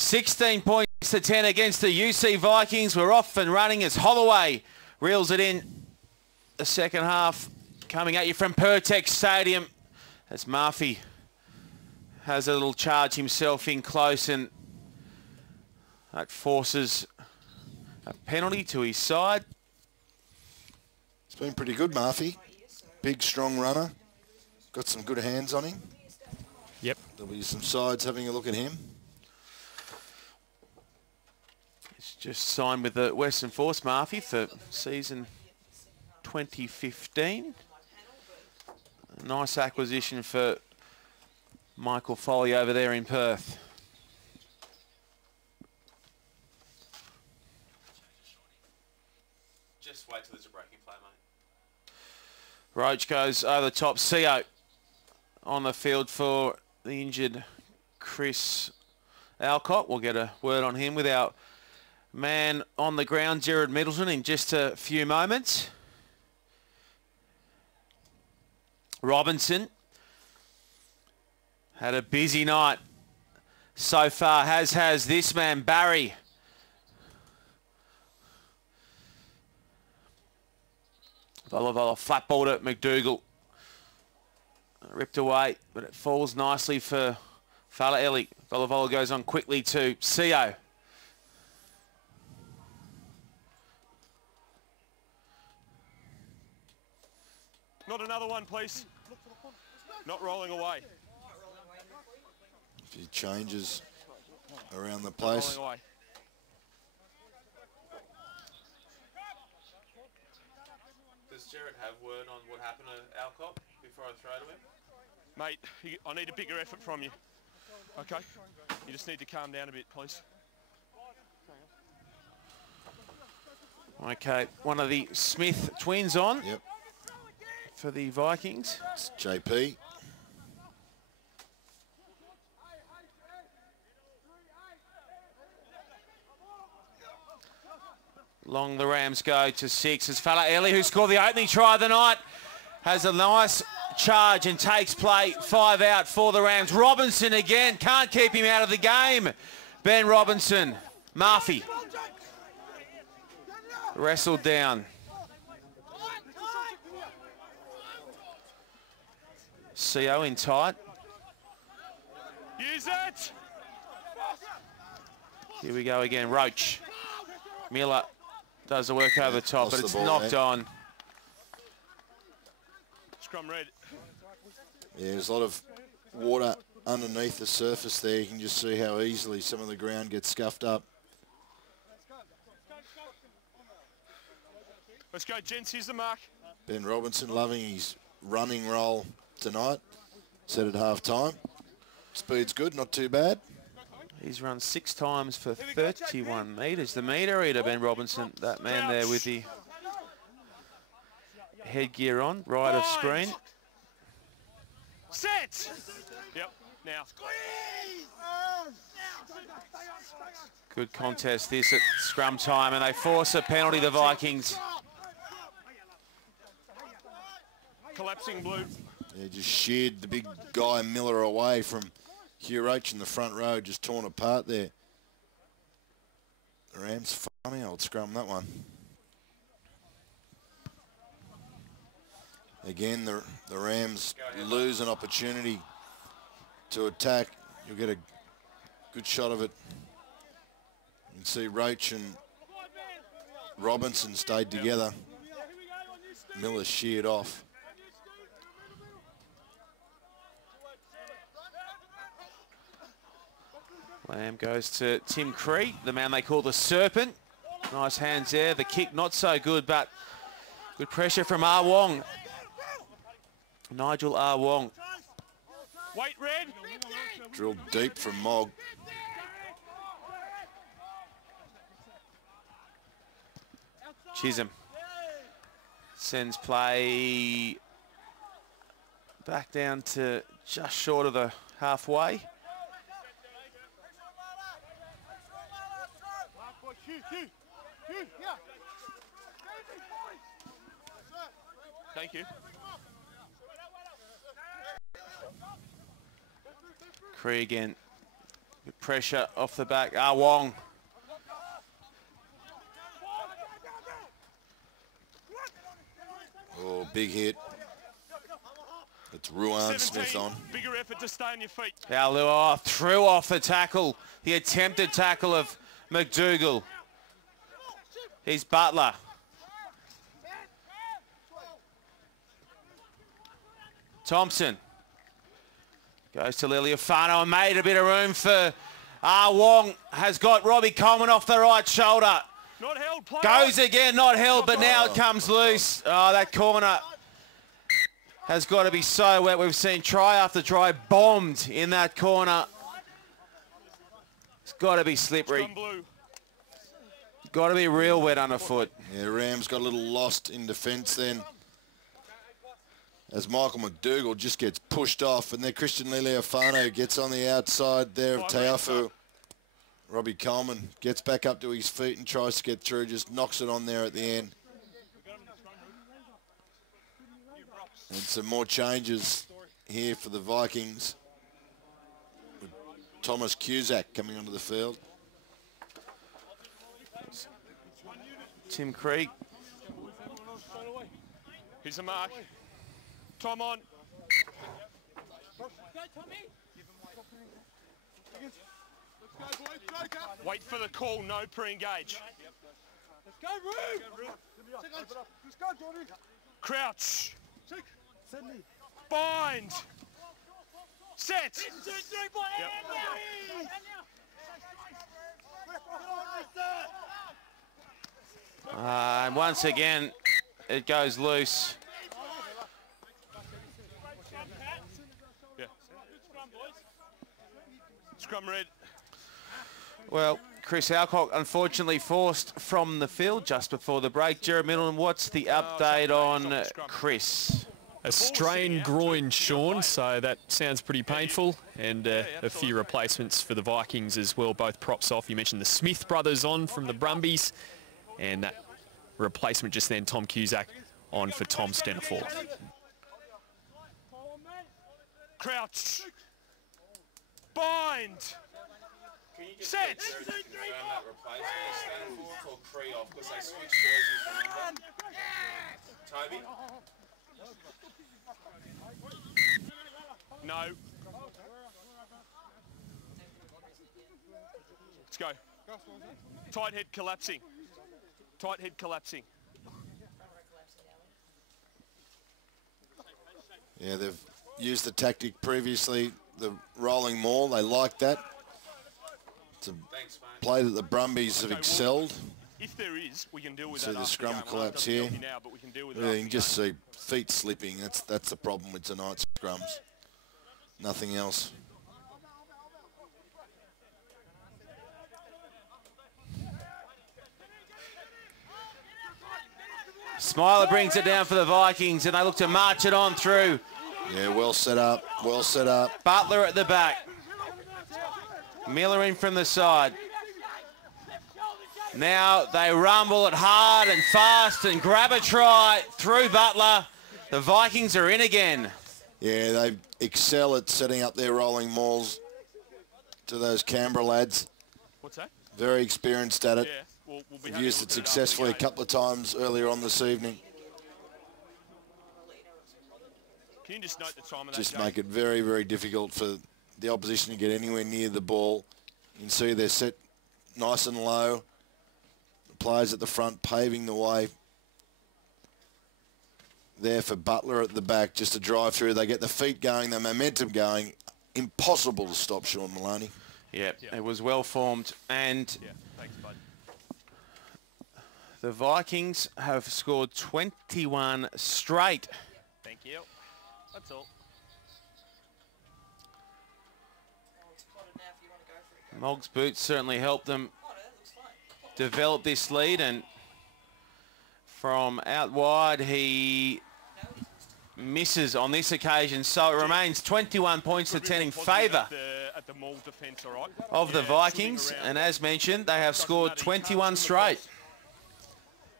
16 points to 10 against the UC Vikings. We're off and running as Holloway reels it in. The second half coming at you from Pirtek Stadium as Murphy has a little charge himself in close, and that forces a penalty to his side. It's been pretty good, Murphy. Big, strong runner. Got some good hands on him. Yep. There'll be some sides having a look at him. He's just signed with the Western Force, Murphy, for season 2015. A nice acquisition for Michael Foley over there in Perth. Just wait till there's a breaking play, mate. Roach goes over the top. CO on the field for the injured Chris Alcott. We'll get a word on him with our man on the ground, Jared Middleton, in just a few moments. Robinson had a busy night so far, has this man, Barry. Vola flat-balled at McDougall. Ripped away, but it falls nicely for Falaeli. Vola goes on quickly to CO. Not another one, please. Not rolling away. A few changes around the place. Rolling away. Does Jared have word on what happened to Alcott before I throw to him? Mate, I need a bigger effort from you. Okay? You just need to calm down a bit, please. Okay, one of the Smith twins on. Yep. For the Vikings. It's JP. Long the Rams go to 6 as Falaeli, who scored the opening try of the night, has a nice charge and takes play. 5 out for the Rams. Robinson again, can't keep him out of the game. Ben Robinson. Murphy. Wrestled down. CO in tight. Use it! Here we go again. Roach. Miller does the work over the top, but it's knocked on. Scrum red. Yeah, there's a lot of water underneath the surface there. You can just see how easily some of the ground gets scuffed up. Let's go, gents. Here's the mark. Ben Robinson loving his running role tonight. Set at half time. Speed's good, not too bad. He's run 6 times for 31 metres. The metre eater, Ben Robinson, that man there with the headgear on, right of screen. Set! Yep, now. Good contest this at scrum time, and they force a penalty, the Vikings. Collapsing blue. Yeah, just sheared the big guy Miller away from Hugh Roach in the front row, just torn apart there. The Rams, funny old scrum, that one. Again, the Rams lose an opportunity to attack. You'll get a good shot of it. You can see Roach and Robinson stayed together. Miller sheared off. Lamb goes to Tim Cree, the man they call the Serpent. Nice hands there. The kick not so good, but good pressure from Ah Wong. Nigel Ah Wong. Wait, red. Drilled deep from Mogg. Chisholm sends play back down to just short of the halfway. Thank you. Cree again. Good pressure off the back. Wong. Oh, big hit. It's Ruan Smith on. Bigger effort to stay on your feet. Lua threw off the tackle. The attempted tackle of McDougall. He's Butler. Thompson. Goes to Liliafano and made a bit of room for Wong. Has got Robbie Coleman off the right shoulder. Not held, player. Goes again, not held, but now it comes loose. Oh, that corner has got to be so wet. We've seen try after try bombed in that corner. It's got to be slippery. Got to be real wet underfoot. Yeah, Rams got a little lost in defence then, as Michael McDougall just gets pushed off, and then Christian Liliafano gets on the outside there of Teafu. Robbie Coleman gets back up to his feet and tries to get through, just knocks it on there at the end. And some more changes here for the Vikings, with Thomas Cusack coming onto the field. Tim Creek. Here's a mark. Tom on. Wait for the call, no pre-engage. Let's go, Crouch. Bind. Set. Yep. And once again, it goes loose. Yeah. Scrum red. Well, Chris Alcock unfortunately forced from the field just before the break. Jared Middleton, what's the update on Chris? A strained groin, Sean, so that sounds pretty painful, and a few replacements for the Vikings as well, both props off. You mentioned the Smith brothers on from the Brumbies, and that replacement just then, Tom Cusack, on for Tom Stenforth. Crouch. Bind. Set. Toby? No. Let's go. Tight head collapsing. Tight head collapsing. Yeah, they've used the tactic previously, the rolling maul. They like that. It's a play that the Brumbies have excelled. If there is, we can deal with So that. the scrum collapse here. Yeah, you can just see feet slipping. That's the problem with tonight's scrums. Nothing else. Smiler brings it down for the Vikings, and they look to march it on through. Yeah, well set up, well set up. Butler at the back. Miller in from the side. Now they rumble it hard and fast and grab a try through Butler. The Vikings are in again. Yeah, they excel at setting up their rolling mauls to those Canberra lads. What's that? Very experienced at it. Yeah, They've used it successfully a couple of times earlier on this evening. Can you just note the time of that? Just make it very, very difficult for the opposition to get anywhere near the ball. You can see they're set nice and low. The players at the front paving the way there for Butler at the back, just to drive through. They get the feet going, the momentum going. Impossible to stop Sean Maloney. Yeah, it was well formed. And yeah, thanks, bud. The Vikings have scored 21 straight. Thank you. That's all. Mogg's boots certainly helped them develop this lead, and from out wide he misses on this occasion, so it remains 21 points to 10 in favour of the Vikings, and as mentioned, they have scored 21 straight.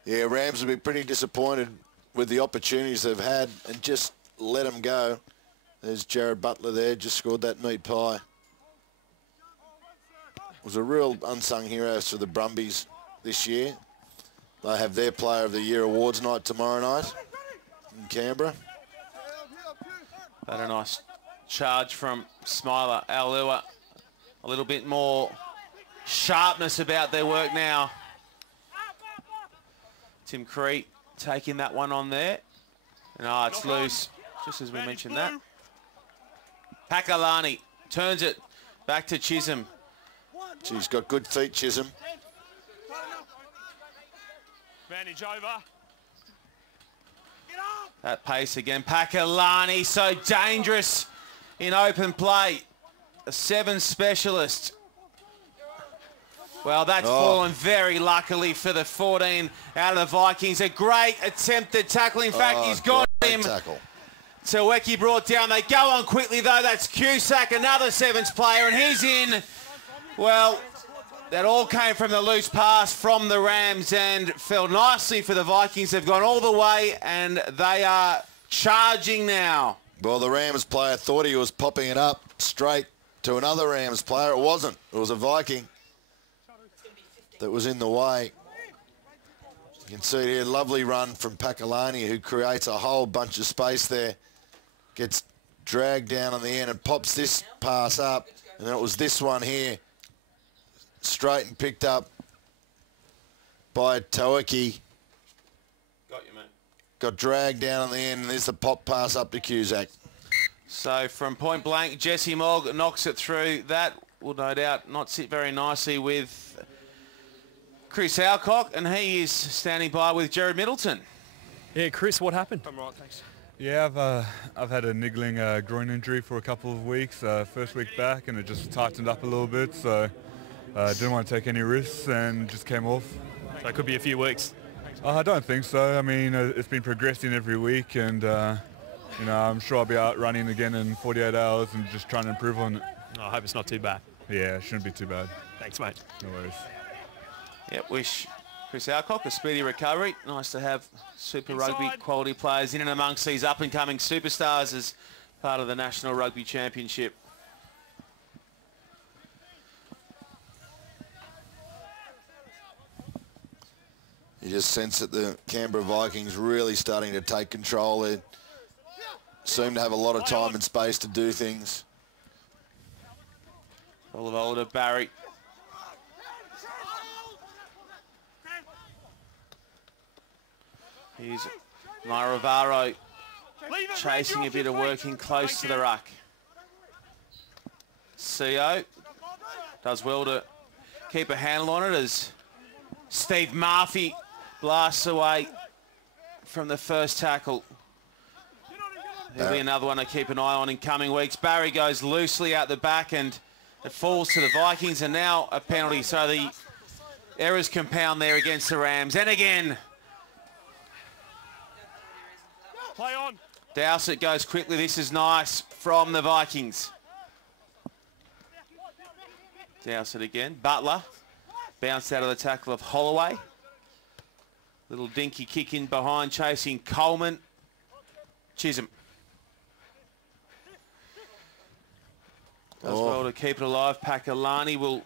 Yeah, Rams will be pretty disappointed with the opportunities they've had and just let them go. There's Jared Butler there, just scored that meat pie. was a real unsung hero for the Brumbies this year. They have their Player of the Year awards night tomorrow night in Canberra. But a nice charge from Smiler. Alua, a little bit more sharpness about their work now. Tim Cree taking that one on there. And it's loose, just as we mentioned that. Pakalani turns it back to Chisholm. She's got good feet, Chisholm. Advantage over. That pace again. Pakalani, so dangerous in open play. A 7 specialist. Well, that's fallen very luckily for the 14 out of the Vikings. A great attempted tackle. In fact, he's got him. Tackle. Taweki brought down. They go on quickly, though. That's Cusack, another 7s player, and he's in. Well, that all came from the loose pass from the Rams and fell nicely for the Vikings. They've gone all the way, and they are charging now. Well, the Rams player thought he was popping it up straight to another Rams player. It wasn't. It was a Viking that was in the way. You can see here, lovely run from Pakalani, who creates a whole bunch of space there. Gets dragged down on the end and pops this pass up. And then it was this one here, straight and picked up by Taweki. Got you, mate. Got dragged down on the end, and there's the pop pass up to Cusack. So from point blank, Jesse Mogg knocks it through. That will no doubt not sit very nicely with Chris Alcock, and he is standing by with Jared Middleton. Yeah, Chris, what happened? I'm right, thanks. Yeah, I've had a niggling groin injury for a couple of weeks. First week back, and it just tightened up a little bit, so didn't want to take any risks and just came off. So it could be a few weeks. I don't think so. I mean, it's been progressing every week, and you know, I'm sure I'll be out running again in 48 hours and just trying to improve on it. I hope it's not too bad. Yeah, it shouldn't be too bad. Thanks, mate. No worries. Yep, wish Chris Alcock a speedy recovery. Nice to have Super Rugby quality players in and amongst these up-and-coming superstars as part of the National Rugby Championship. You just sense that the Canberra Vikings really starting to take control. They seem to have a lot of time and space to do things. Oliver to Barry. Here's Maravaro chasing a bit of work in close to the ruck. CO does well to keep a handle on it as Steve Murphy blasts away from the first tackle. There'll be another one to keep an eye on in coming weeks. Barry goes loosely out the back and it falls to the Vikings, and now a penalty. So the errors compound there against the Rams. And again, Play on. Dowsett goes quickly. This is nice from the Vikings. Dowsett again. Butler bounced out of the tackle of Holloway. Little dinky kick in behind, chasing Coleman. Chisholm. Does well to keep it alive. Pakalani will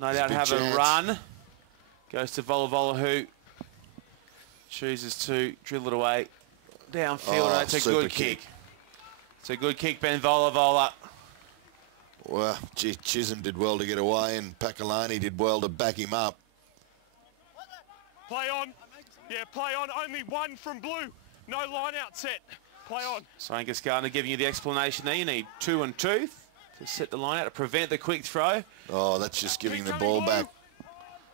no doubt have a run. Goes to Volavola, who chooses to drill it away downfield. That's a good kick. It's a good kick, Ben Volavola. Well, gee, Chisholm did well to get away, and Pakalani did well to back him up. Play on. Yeah, play on. Only one from blue. No line out set. Play on. So Angus Gardner giving you the explanation there. You need 2 and 2 to set the line out to prevent the quick throw. Oh, that's just giving the ball back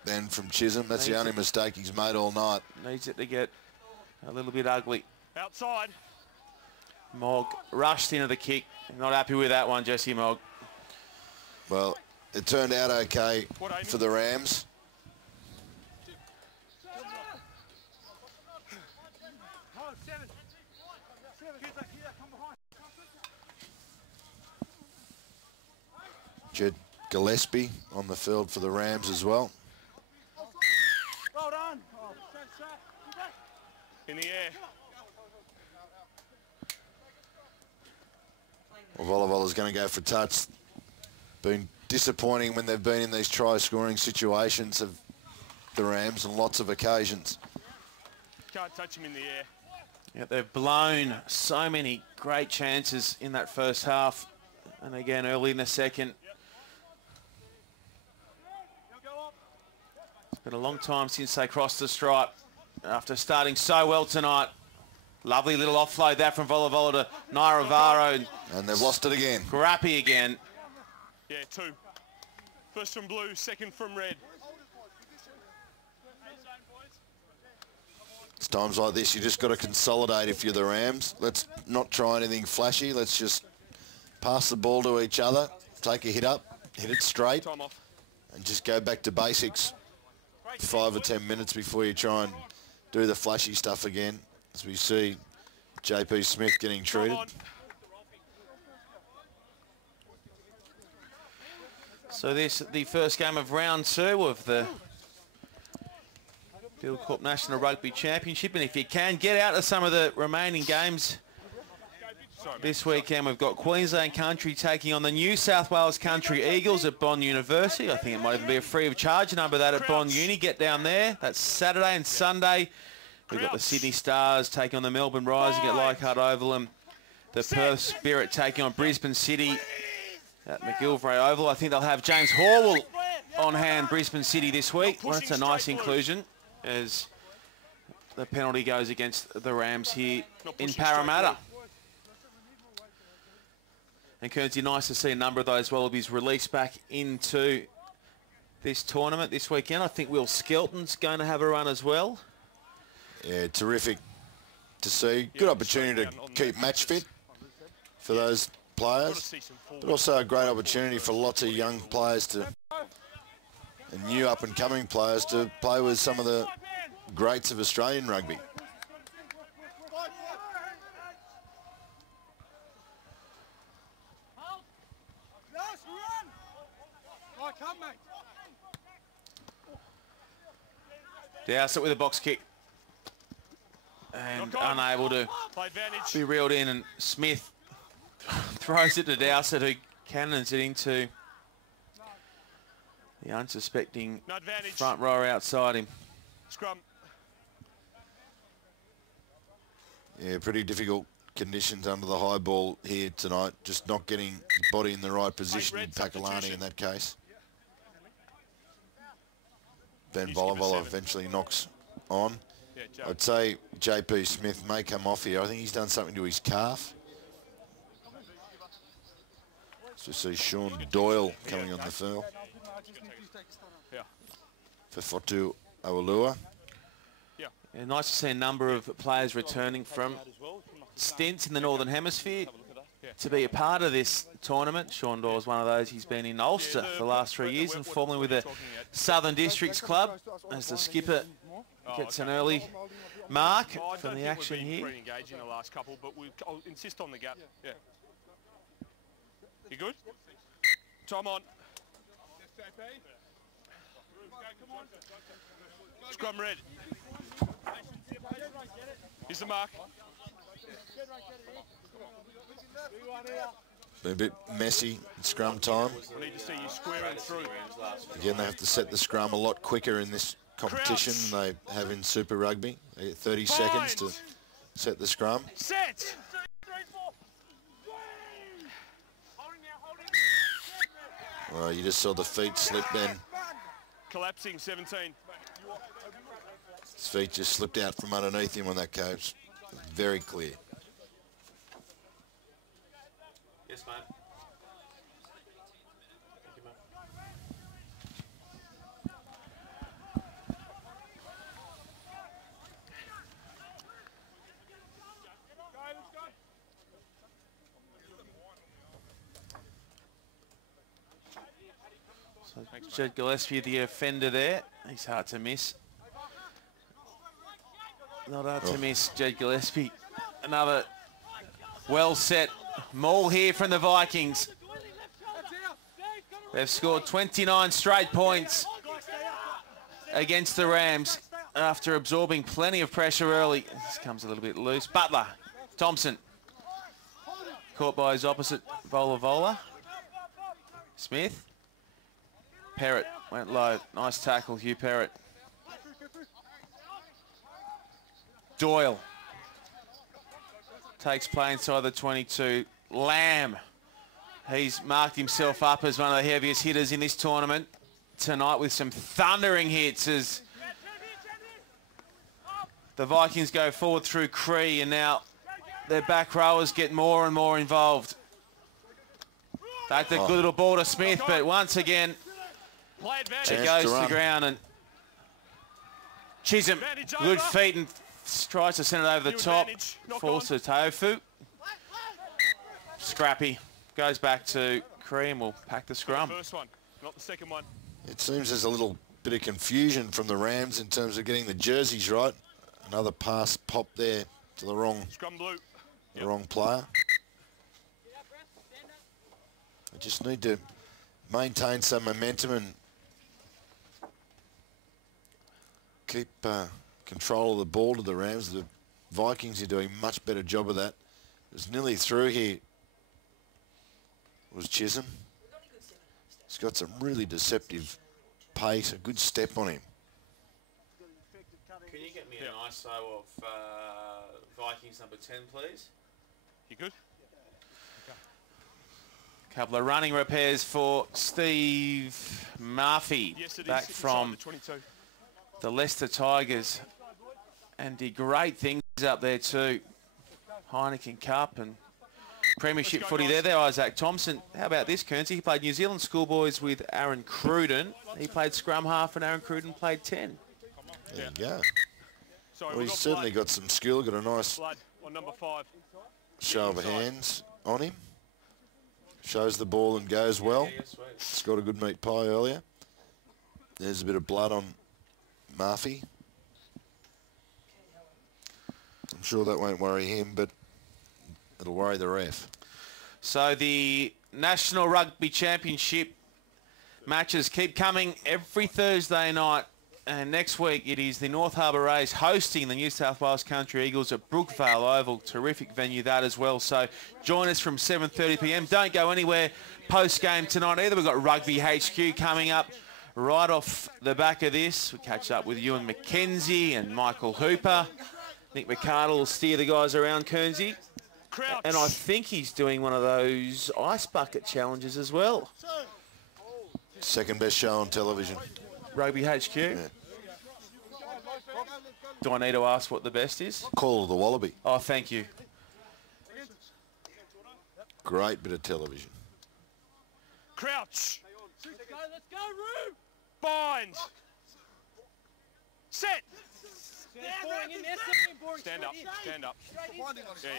then from Chisholm. That's the only mistake he's made all night. Needs it to get a little bit ugly. Outside. Mogg rushed into the kick. Not happy with that one, Jesse Mogg. Well, it turned out okay for the Rams. Jed Gillespie on the field for the Rams as well. Well done. In the air. Well, Volavola is going to go for touch. Been disappointing when they've been in these try-scoring situations of the Rams on lots of occasions. Can't touch him in the air. Yeah, they've blown so many great chances in that first half, and again early in the second. It's been a long time since they crossed the stripe after starting so well tonight. Lovely little offload that from Volavola to Nairavaro. And they've lost it again. Grappi again. Yeah, 2. First from blue, second from red. It's times like this you just got to consolidate if you're the Rams. Let's not try anything flashy. Let's just pass the ball to each other, take a hit up, hit it straight, Time off. and just go back to basics 5 or 10 minutes before you try and do the flashy stuff again. As we see JP Smith getting treated. So this the first game of round 2 of the Buildcorp National Rugby Championship, and if you can get out of some of the remaining games this weekend, we've got Queensland Country taking on the New South Wales Country Eagles at Bond University. I think it might even be a free of charge number that at Bond Uni. Get down there. That's Saturday and Sunday. We've got the Sydney Stars taking on the Melbourne Rising at Leichhardt Oval, and the Perth Spirit taking on Brisbane City at McGillivray Oval. I think they'll have James Horwell on hand, Brisbane City this week. Well, that's a nice inclusion as the penalty goes against the Rams here in Parramatta. And Kearnsy, nice to see a number of those Wallabies released back into this tournament this weekend. I think Will Skelton's going to have a run as well. Yeah, terrific to see. Good opportunity to keep match fit for those players, but also a great opportunity for lots of young players to, and new up-and-coming players to play with some of the greats of Australian rugby. Dowsett with a box kick. And unable to be reeled in, and Smith throws it to Dowsett, who cannons it into the unsuspecting front rower outside him. Scrum. Yeah, pretty difficult conditions under the high ball here tonight. Just not getting the body in the right position. Pakalani in that case. Ben Volavola eventually knocks on. I'd say JP Smith may come off here. I think he's done something to his calf. So see Sean Doyle coming on the field for Fotu Awalua. Yeah, nice to see a number of players returning from stints in the Northern Hemisphere to be a part of this tournament. Sean Doyle's one of those. He's been in Ulster for the last 3 years and formerly with the Southern Districts Club as the skipper gets an early mark from the action here. Engaging the last couple, but I'll insist on the gap. Yeah. You good? Time on. Scrum red. Here's the mark. A bit messy in scrum time. I need to see you squaring through. Again, they have to set the scrum a lot quicker in this competition than they have in Super Rugby. They get 30 seconds to set the scrum. Set! Well, you just saw the feet slip then. Collapsing, 17. His feet just slipped out from underneath him on that coach. Very clear. Yes, mate. So Jed Gillespie, the offender there. He's hard to miss. Not hard to miss, Jed Gillespie. Another well-set maul here from the Vikings. They've scored 29 straight points against the Rams after absorbing plenty of pressure early. This comes a little bit loose. Butler, Thompson. Caught by his opposite, Volavola. Smith. Perrott went low. Nice tackle, Hugh Perrott. Doyle takes play inside the 22. Lamb, he's marked himself up as one of the heaviest hitters in this tournament tonight with some thundering hits as the Vikings go forward through Cree, and now their back rowers get more and more involved. That's a good little ball to Smith, but once again, it goes to the ground, and Chisholm, good feet, and tries to send it over the top. Falls to Tofu. Scrappy. Goes back to Cree, and we'll pack the scrum. First one, not the second one. It seems there's a little bit of confusion from the Rams in terms of getting the jerseys right. Another pass pop there to the wrong, Scrum blue. wrong player. They just need to maintain some momentum and keep control of the ball to the Rams. The Vikings are doing a much better job of that. It was nearly through here. It was Chisholm. He's got some really deceptive pace, a good step on him. Can you get me an ISO of Vikings number 10, please? You good? Couple of running repairs for Steve Murphy, Yes, it back is. from The 22. the Leicester Tigers, and did great things up there too. Heineken Cup and Premiership footy there, Isaac Thompson. How about this, Kearns? He played New Zealand schoolboys with Aaron Cruden. He played scrum half, and Aaron Cruden played 10. There you go. Sorry, Well, he's certainly got some skill, got a nice blood on number 5. show of hands on him. Shows the ball and goes well. Scored a good meat pie earlier. There's a bit of blood on Murphy. I'm sure that won't worry him, but it'll worry the ref. So the National Rugby Championship matches keep coming every Thursday night. And next week it is the North Harbour Rays hosting the New South Wales Country Eagles at Brookvale Oval. Terrific venue that as well. So join us from 7:30 p.m. Don't go anywhere post-game tonight either. We've got Rugby HQ coming up right off the back of this. We'll catch up with Ewan McKenzie and Michael Hooper. Nick McCardle will steer the guys around, Kearnsy. Crouch. And I think he's doing one of those ice bucket challenges as well. Second best show on television. Rugby HQ. Yeah. Do I need to ask what the best is? Call of the Wallaby. Oh, thank you. Great bit of television. Crouch. Let's go, Roo. Bind. Set. Stand up. Stand up. Yeah.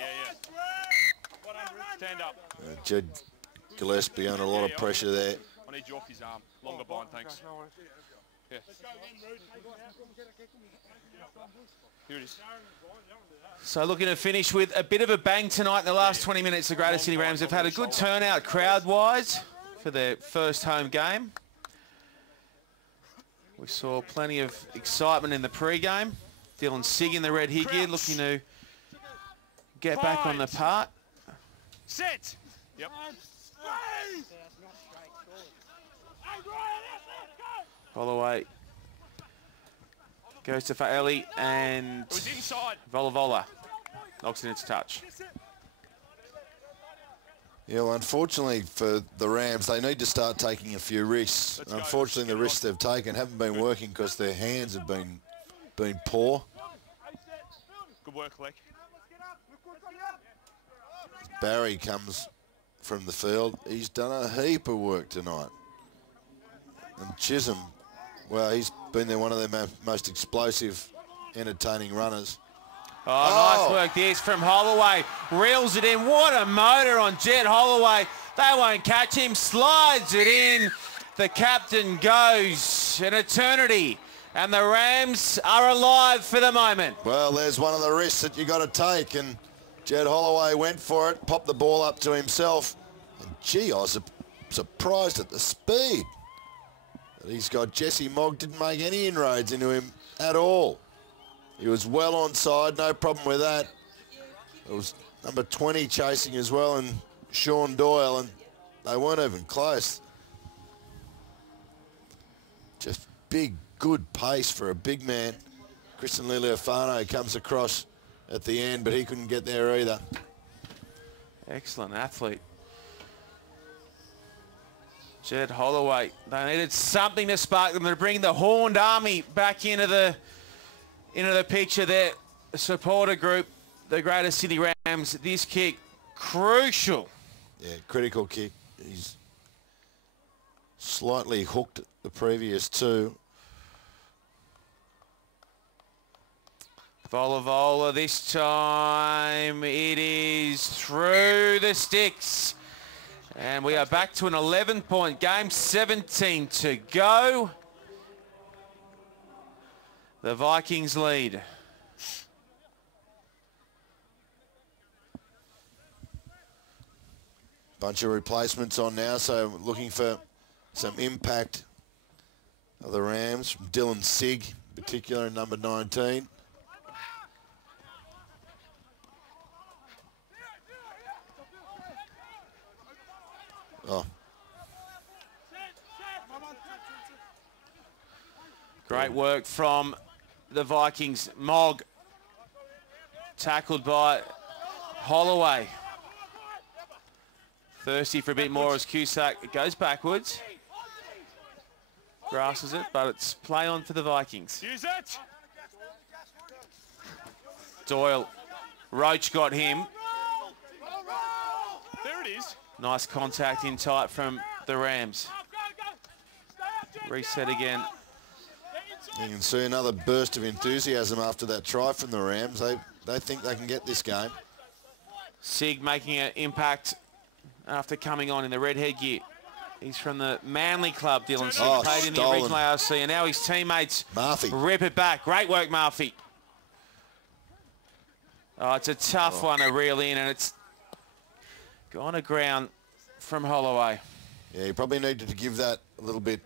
Stand up. Jed Gillespie under a lot of pressure there. I need you off his arm. Longer bind, thanks. Yeah. Here it is. So looking to finish with a bit of a bang tonight in the last 20 minutes. The Greater Sydney Rams have had a good turnout crowd-wise for their first home game. We saw plenty of excitement in the pre-game. Dylan Sigg in the red head gear looking to get back on the part. Set. Yep. Holloway goes to Faeli, and It was inside. Vola knocks it into touch. Yeah, well, unfortunately for the Rams, they need to start taking a few risks. Unfortunately, the risks they've taken haven't been working because their hands have been poor. Good work, Leck. Barry comes from the field. He's done a heap of work tonight. And Chisholm, well, he's been there, one of their most explosive, entertaining runners. Oh, nice work this from Holloway. Reels it in. What a motor on Jed Holloway. They won't catch him. Slides it in. The captain goes an eternity. And the Rams are alive for the moment. Well, there's one of the risks that you got to take. And Jed Holloway went for it, popped the ball up to himself. And gee, I was surprised at the speed that he's got. Jesse Mogg didn't make any inroads into him at all. He was well onside, no problem with that. It was number 20 chasing as well, and Sean Doyle, and they weren't even close. big, good pace for a big man. Christian Liliofano comes across at the end, but he couldn't get there either. Excellent athlete. Jed Holloway. They needed something to spark them, to bring the Horned Army back into the picture there. The supporter group, the Greater Sydney Rams. This kick, crucial. Yeah, critical kick. He's slightly hooked the previous two. Volavola this time. It is through the sticks. And we are back to an 11-point game, 17 to go. The Vikings lead. Bunch of replacements on now, so looking for some impact of the Rams from Dylan Sigg, in particular, number 19. Oh. Great work from the Vikings. Mogg tackled by Holloway. Thirsty for a bit more as Cusack goes backwards. Grasses it, but it's play on for the Vikings. Use it. Doyle. Roach got him. There it is. Nice contact in tight from the Rams. Reset again. You can see another burst of enthusiasm after that try from the Rams. They think they can get this game. Sigg making an impact after coming on in the red headgear. He's from the Manly club, Dylan Sigg. Oh, played in the stolen. original ARC, and now his teammates Murphy. rip it back. Great work, Murphy. Oh, it's a tough one to reel in, and it's gone to ground from Holloway. Yeah, he probably needed to give that a little bit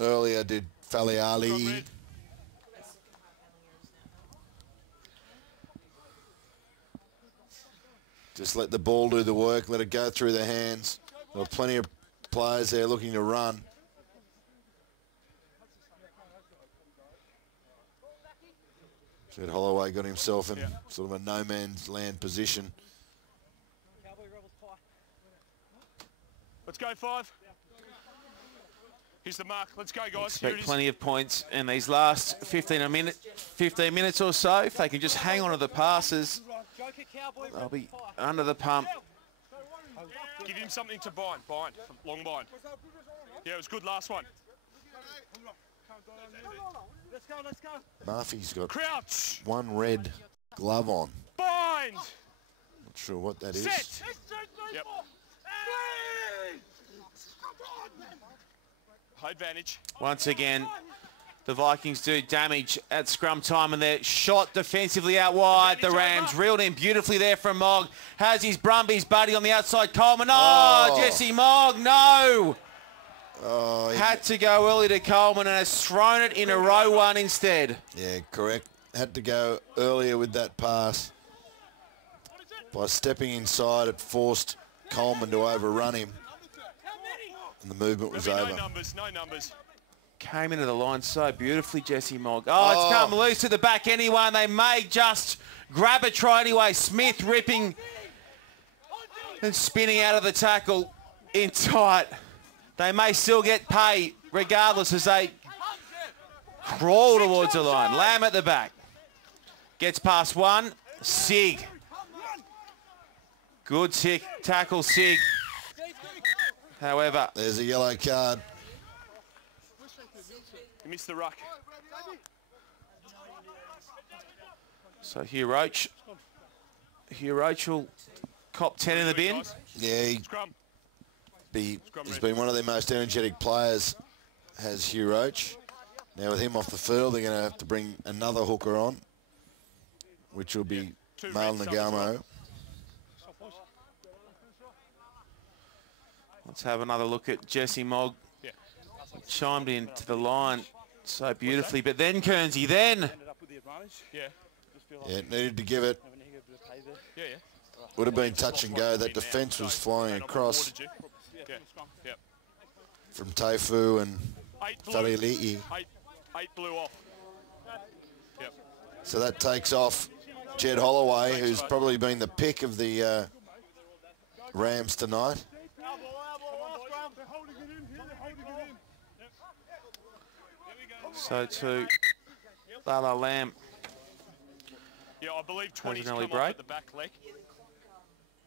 earlier, did Faliali. Just let the ball do the work, let it go through their hands. There were plenty of players there looking to run. Jed Holloway got himself in sort of a no-man's land position. Let's go, 5. Here's the mark. Let's go, guys. Expect plenty of points in these last 15 minutes or so. If they can just hang on to the passes, they'll be under the pump. Give him something to bind. Long bind. Yeah, it was good last one. Let's go. Murphy's got Crouch. one red glove on. Bind. Not sure what that is. Set. Yep. High advantage. Once again, the Vikings do damage at scrum time, and they're shot defensively out wide. The Rams reeled in beautifully there from Mogg. Has his Brumbies buddy on the outside, Coleman. Oh, Jesse Mogg, no! Oh, had to go early to Coleman and has thrown it in a row one instead. Yeah, correct. Had to go earlier with that pass. By stepping inside, it forced Coleman to overrun him. And the movement was over. No numbers. Came into the line so beautifully, Jesse Mogg. Oh, it's come loose to the back anyway, and they may just grab a try anyway. Smith ripping and spinning out of the tackle in tight. They may still get pay regardless as they crawl towards the line. Lamb at the back. Gets past one. Sigg. Good tackle, Sigg. However, there's a yellow card. You missed the ruck. So Hugh Roach will cop 10 in the bin. Yeah, he's been one of their most energetic players, has Hugh Roach. Now with him off the field, they're going to have to bring another hooker on, which will be Mal Nagamo. Let's have another look at Jesse Mogg. Chimed into the line so beautifully, but then Kernsey, Yeah, needed to give it. Would have been touch and go. That defence was flying across from Taifu and Faliali'i. 8 blue off. Yep. So that takes off Jed Holloway, who's probably been the pick of the Rams tonight. So to Lala Lamb. Yeah, I believe 20's early come break. off at the back leg.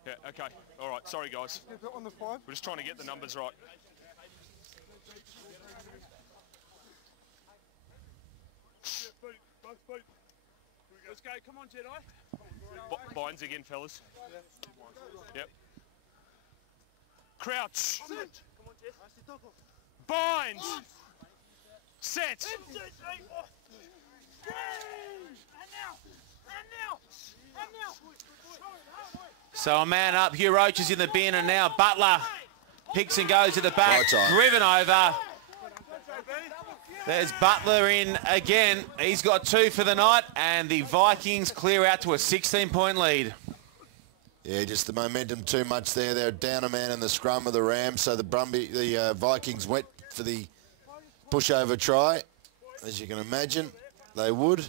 Yeah, okay. All right, sorry, guys. We're just trying to get the numbers right. Let's go. Come on, Jedi. Binds again, fellas. Yep. Crouch. Binds. Set. So a man up. Hugh Roach is in the bin, and now Butler picks and goes to the back. Right side. Driven over. There's Butler in again. He's got 2 for the night, and the Vikings clear out to a 16-point lead. Yeah, just the momentum too much there. They're down a man in the scrum of the Rams, so the Vikings went for the pushover try. As you can imagine, they would.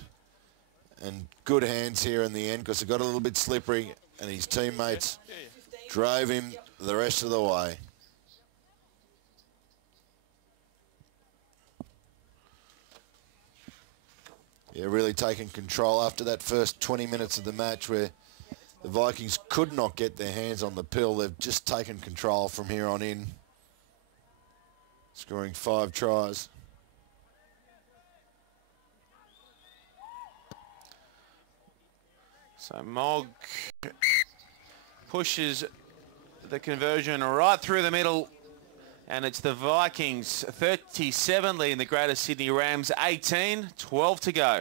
And good hands here in the end because it got a little bit slippery and his teammates drove him the rest of the way. Yeah, really taking control after that first 20 minutes of the match where the Vikings could not get their hands on the pill. They've just taken control from here on in, scoring 5 tries. So Mogg pushes the conversion right through the middle, and it's the Vikings 37 leading the Greater Sydney Rams 18, 12 to go.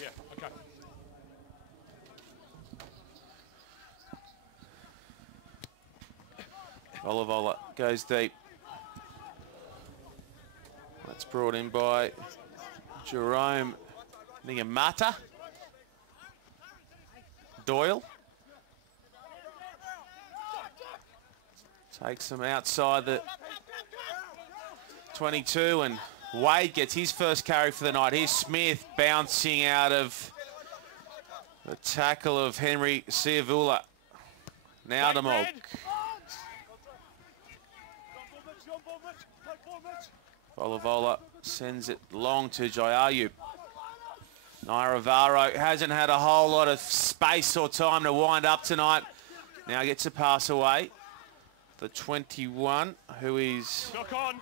Yeah, okay. Volavola goes deep. That's brought in by Jerome Niamata. Doyle. Takes them outside the 22, and Wade gets his first carry for the night. Here's Smith bouncing out of the tackle of Henry Siavula. Now to Mogg. Volavola sends it long to Jayayu. Nairavaro hasn't had a whole lot of space or time to wind up tonight. Now gets a pass away. The 21, who is Knock on.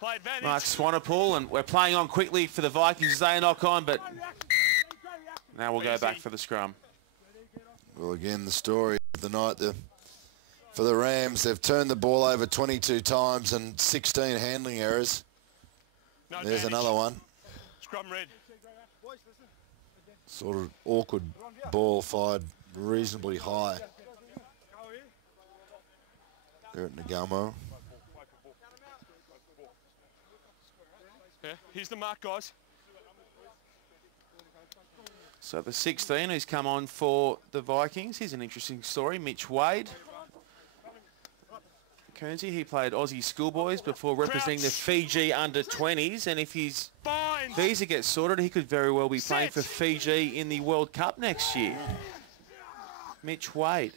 Play advantage. Mark Swanepoel, and we're playing on quickly for the Vikings as they knock on, but now we'll go back for the scrum. Well, again, the story of the night for the Rams, they've turned the ball over 22 times and 16 handling errors. No There's advantage. another one. Scrum red. Sort of awkward ball fired reasonably high. There at Nagamo. Yeah, here's the mark, guys. So the 16 who's come on for the Vikings, here's an interesting story. Mitch Wade. Kearnsey, he played Aussie schoolboys before representing the Fiji under-20s, and if his visa gets sorted, he could very well be playing for Fiji in the World Cup next year. Mitch Wade.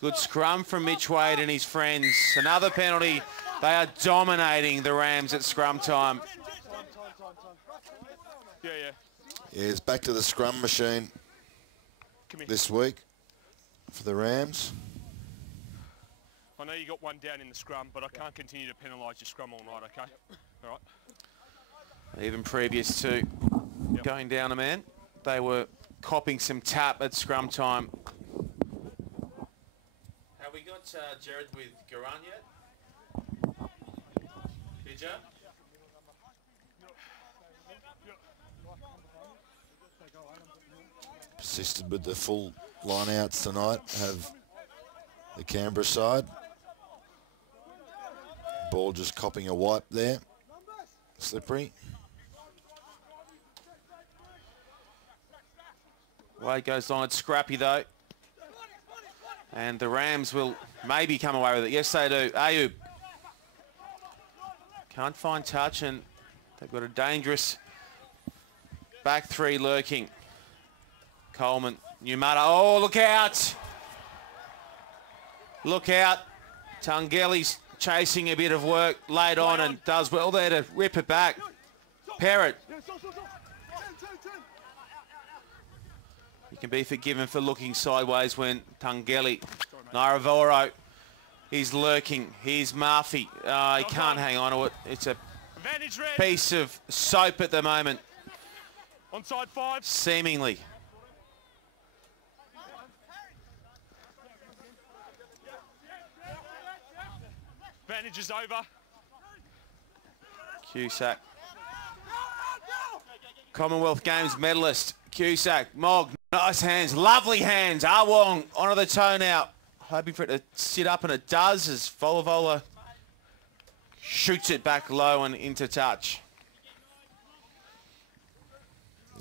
Good scrum from Mitch Wade and his friends. Another penalty. They are dominating the Rams at scrum time. Yeah. Yeah, it's back to the scrum machine this week for the Rams. I know you got one down in the scrum, but I can't continue to penalise your scrum all night, okay? All right. Even previous to going down a man, they were copping some tap at scrum time. Have we got Jared with Garan yet? Did you? Persisted with the full line-outs tonight. Have the Canberra side. Ball just copping a wipe there. Slippery. Wade goes on. It's scrappy though. And the Rams will maybe come away with it. Yes, they do. Ayub can't find touch, and they've got a dangerous back three lurking. Coleman, Numata. Oh, look out. Look out. Tungeli's chasing a bit of work late on and does well there to rip it back. Parrott. You can be forgiven for looking sideways when Tungeli. Naravoro is lurking. Here's Murphy. He can't hang on to it. It's a piece of soap at the moment. Onside 5. Seemingly. Advantage is over. Cusack. Commonwealth Games medalist. Cusack. Mogg. Nice hands. Lovely hands. Awong onto the toe now. Hoping for it to sit up, and it does as Volavola shoots it back low and into touch.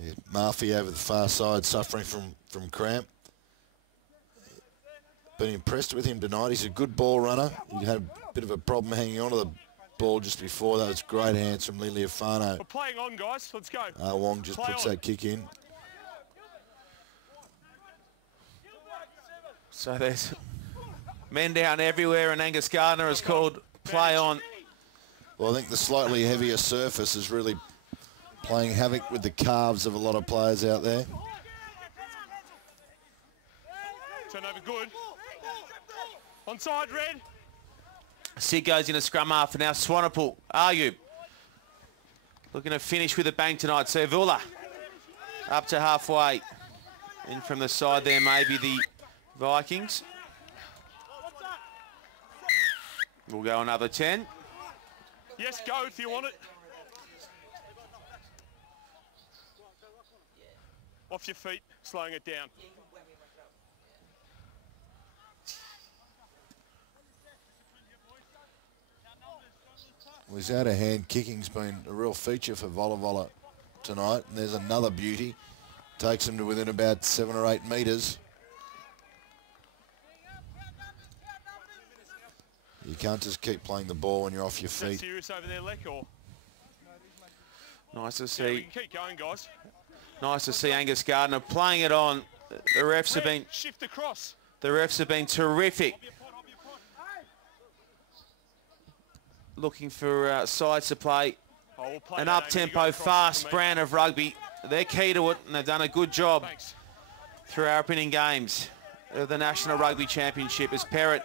Yeah, Murphy over the far side suffering from cramp. Been impressed with him tonight. He's a good ball runner. He had a bit of a problem hanging onto the ball just before. That was great hands from Liliafano. We're playing on, guys. Let's go. Wong just puts that kick in. So there's men down everywhere, and Angus Gardner has called play on. Well, I think the slightly heavier surface is really playing havoc with the calves of a lot of players out there. Turnover good. Onside, red. Sid goes in a scrum half, and now Swanepoel. Ayub looking to finish with a bang tonight. Servula up to halfway. In from the side there, maybe the Vikings. We'll go another 10. Yes, go if you want it. Off your feet, slowing it down. Well, his out-of-hand kicking's been a real feature for Volavola tonight, and there's another beauty. Takes him to within about 7 or 8 metres. You can't just keep playing the ball when you're off your Is that feet. serious over there, Lek, or? Nice to Yeah, we see. can keep going, guys. Nice to see Angus Gardner playing it on. The refs have been. Shift across. The refs have been terrific. Looking for sides to play. Oh, we'll play An that, up-tempo, Amy. You go across fast to me. brand of rugby. They're key to it, and they've done a good job Thanks. through our opening games of the National Rugby Championship as Parrott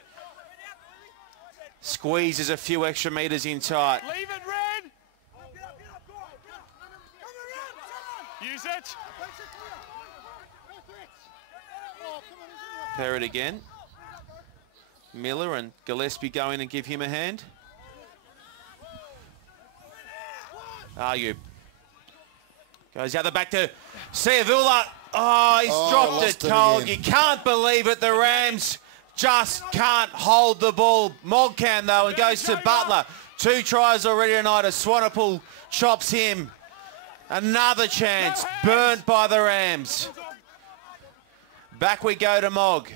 squeezes a few extra metres in tight. Leave it, red. Use it. Parrott again. Miller and Gillespie go in and give him a hand. Ayub goes the other back to Seavula. Oh, he's dropped lost it it cold. again. You can't believe it. The Rams just can't hold the ball. Mogg can, though, and goes to Butler. 2 tries already tonight as Swanepoel chops him. Another chance burnt by the Rams. Back we go to Mogg.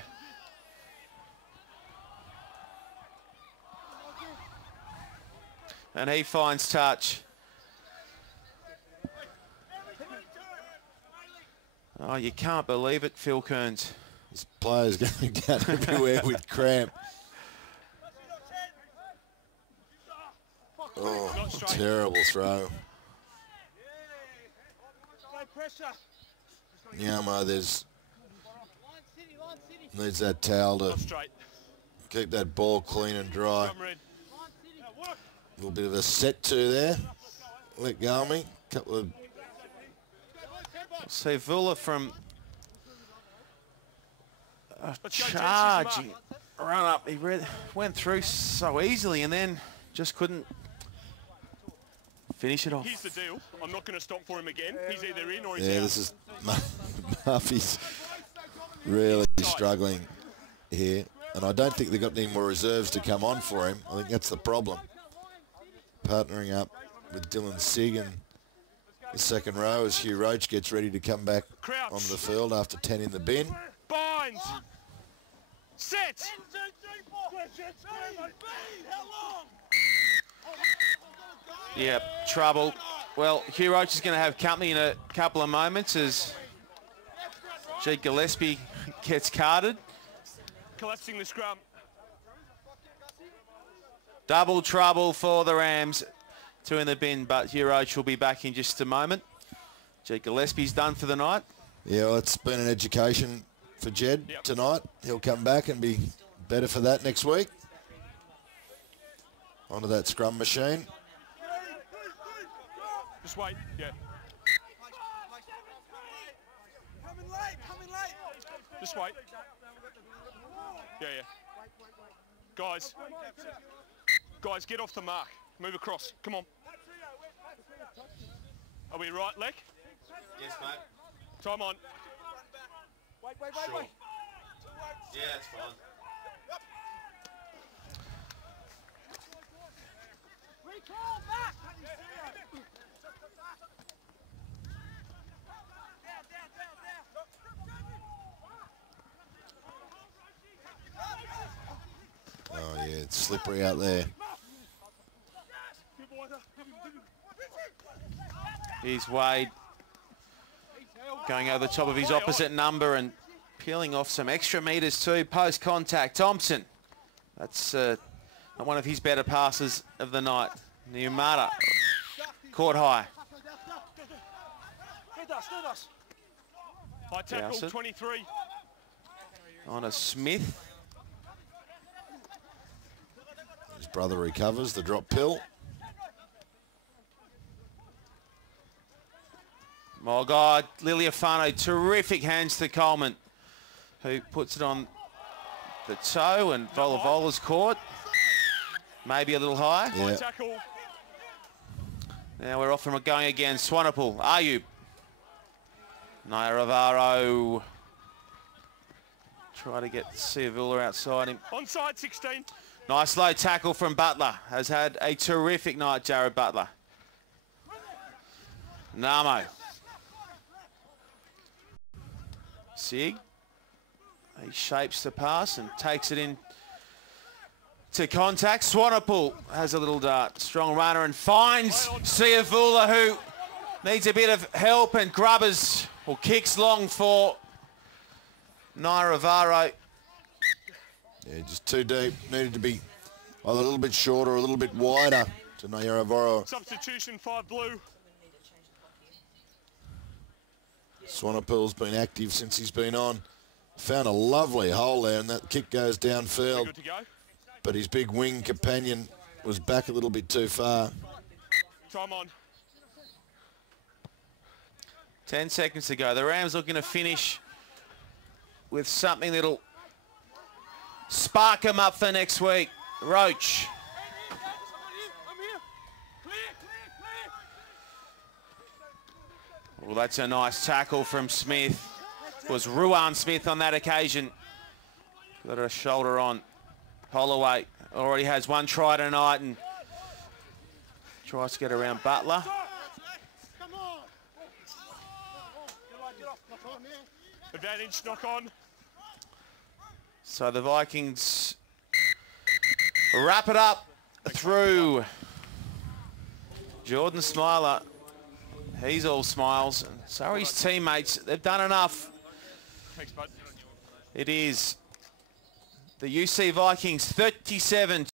And he finds touch. Oh, you can't believe it, Phil Kearns. This player's going down everywhere with cramp. Oh, terrible throw. Nyama, there's needs that towel to Straight. keep that ball clean and dry. Come, red. A little bit of a set to there. Let go of me. Couple of Sevilla from Let's go, gents, charging use run up. He went through so easily and then just couldn't finish it off. Here's the deal. I'm not going to stop for him again. He's either in or he's yeah, out. this is Murphy's really struggling here, and I don't think they've got any more reserves to come on for him. I think that's the problem. Partnering up with Dylan Sig in the second row as Hugh Roach gets ready to come back Crouch. onto the field after 10 in the bin. Binds. Set. chance. Yep, trouble. Well, Hugh Roach is going to have company in a couple of moments as Jed Gillespie gets carded. Collapsing the scrum. Double trouble for the Rams. 2 in the bin, but Hugh Roach will be back in just a moment. Jed Gillespie's done for the night. Yeah, well, it's been an education for Jed tonight. He'll come back and be better for that next week. Onto that scrum machine. Just wait, yeah. Just wait. Yeah, yeah. Guys, get off the mark. Move across. Come on. Are we right, Lek? Yes, mate. Time on. Sure. Yeah, it's fine. Oh, yeah, it's slippery out there. Here's Wade going over the top of his opposite number and peeling off some extra metres too. Post contact, Thompson. That's not one of his better passes of the night. Niumata caught high. High tackle, Dowsett. 23. On a Smith. His brother recovers the drop pill. Oh, God, Liliafano, terrific hands to Coleman, who puts it on the toe, and Volavola's caught. Maybe a little high. Yeah. High tackle. Now we're off from going again. Swanepoel, Ayub. Nayaravaro. Try to get Siavula outside him. Onside, 16. Nice low tackle from Butler. Has had a terrific night, Jared Butler. Namo. Sig. He shapes the pass and takes it in to contact. Swanepoel has a little dart. Strong runner and finds Siavula, who needs a bit of help, and grubbers or kicks long for Nayaravaro. Yeah, just too deep. Needed to be either a little bit shorter or a little bit wider to Nayaravaro. Substitution, 5 blue. Swanepoel's been active since he's been on. Found a lovely hole there, and that kick goes downfield. Good to go. But his big wing companion was back a little bit too far. Time on. 10 seconds to go. The Rams looking to finish with something that'll spark them up for next week. Roach. Well, that's a nice tackle from Smith. It was Ruan Smith on that occasion. Got a shoulder on. Holloway already has 1 try tonight and tries to get around Butler. Advantage, knock on. So the Vikings wrap it up through Jordan Smiler. He's all smiles. And so are his teammates. They've done enough. Thanks, bud. It is the UC Vikings 37.